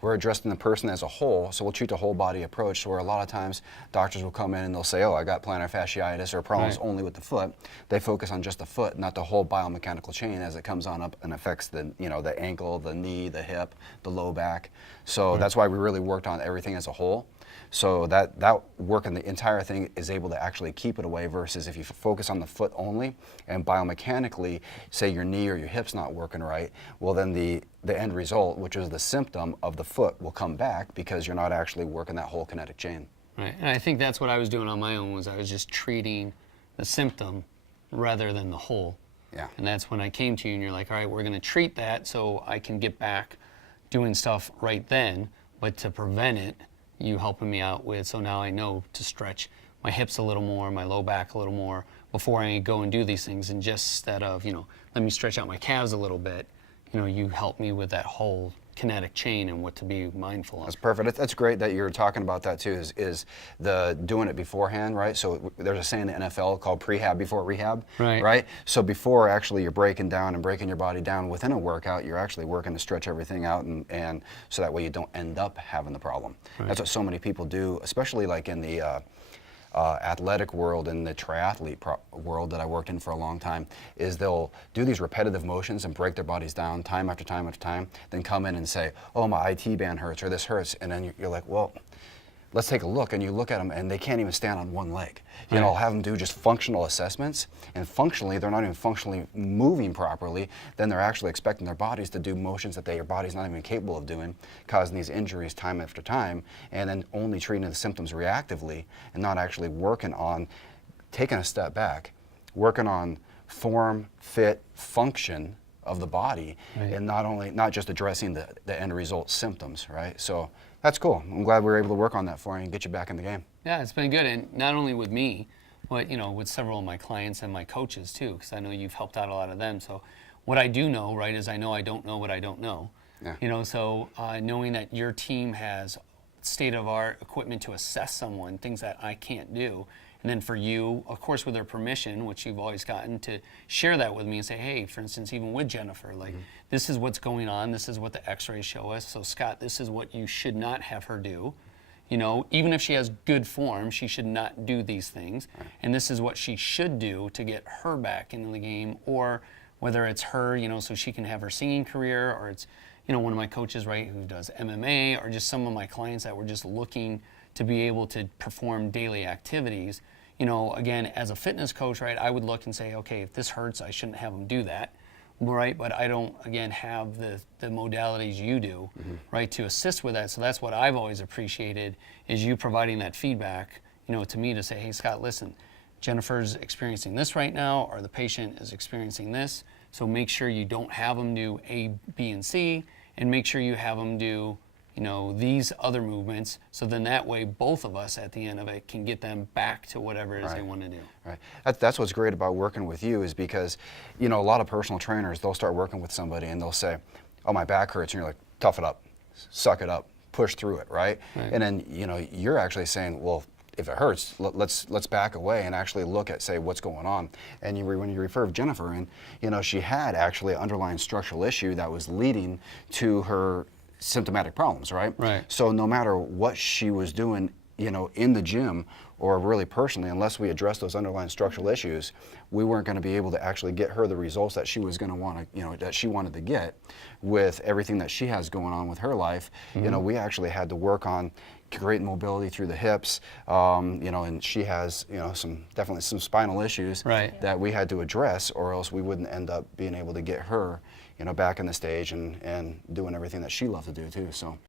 we're addressing the person as a whole, so we'll treat the whole body approach, where a lot of times doctors will come in and they'll say, oh, I got plantar fasciitis or problems only with the foot. They focus on just the foot, not the whole biomechanical chain as it comes on up and affects the, the ankle, the knee, the hip, the low back. So that's why we really worked on everything as a whole. So that work in the entire thing is able to actually keep it away, versus if you focus on the foot only and biomechanically say your knee or your hip's not working right, well then the end result, which is the symptom of the foot, will come back because you're not actually working that whole kinetic chain. Right, and I think that's what I was doing on my own, was I was just treating the symptom rather than the whole. Yeah. And that's when I came to you and you're like, all right, we're gonna treat that so I can get back doing stuff right then, but to prevent it, you helping me out with, so now I know to stretch my hips a little more, my low back a little more before I go and do these things. And just instead of, let me stretch out my calves a little bit, you help me with that whole kinetic chain and what to be mindful of. That's perfect. That's great that you're talking about that too, is the doing it beforehand, right? So there's a saying in the NFL called prehab before rehab, right? So before actually you're breaking down and breaking your body down within a workout, you're actually working to stretch everything out, and so that way you don't end up having the problem. That's what so many people do, especially like in the athletic world and the triathlete world that I worked in for a long time, is they'll do these repetitive motions and break their bodies down time after time after time, then come in and say, oh, my IT band hurts or this hurts, and then you're like, well, let's take a look, and you look at them and they can't even stand on one leg. I'll have them do just functional assessments, and functionally they're not even functionally moving properly, then they're actually expecting their bodies to do motions that their body's not even capable of doing, causing these injuries time after time, and then only treating the symptoms reactively and not actually working on taking a step back, working on form, fit, function of the body, and not just addressing the end result symptoms, right? So that's cool. I'm glad we were able to work on that for you and get you back in the game. Yeah, it's been good, and not only with me, but with several of my clients and my coaches too, because I know you've helped out a lot of them. So what I do know, right, is I know I don't know what I don't know. Yeah. So knowing that your team has state-of-art equipment to assess someone, things that I can't do, and then for you, of course, with their permission, which you've always gotten, to share that with me and say, hey, for instance, even with Jennifer, like, this is what's going on, this is what the x-rays show us, so Scott, this is what you should not have her do. Even if she has good form, she should not do these things, and this is what she should do to get her back into the game, or whether it's her, so she can have her singing career, or it's, one of my coaches, right, who does MMA, or just some of my clients that were just looking to be able to perform daily activities. Again, as a fitness coach, right, I would look and say, okay, if this hurts, I shouldn't have them do that, right? But I don't, again, have the modalities you do, right, to assist with that. So that's what I've always appreciated, is you providing that feedback, to me, to say, hey, Scott, listen, Jennifer's experiencing this right now, or the patient is experiencing this, so make sure you don't have them do A, B, and C, and make sure you have them do these other movements, so then that way both of us at the end of it can get them back to whatever it is they want to do. Right. That's what's great about working with you, is because, a lot of personal trainers, they'll start working with somebody and they'll say, oh, my back hurts, and you're like, tough it up, suck it up, push through it, right? And then, you're actually saying, well, if it hurts, let's back away and actually look at, say, what's going on. And when you refer Jennifer in, she had actually an underlying structural issue that was leading to her symptomatic problems, right? So no matter what she was doing, in the gym or really personally, unless we addressed those underlying structural issues, we weren't going to be able to actually get her the results that she was going to want to, that she wanted to get with everything that she has going on with her life. We actually had to work on great mobility through the hips, and she has, definitely some spinal issues that we had to address, or else we wouldn't end up being able to get her, back in the stage and doing everything that she loved to do too. So.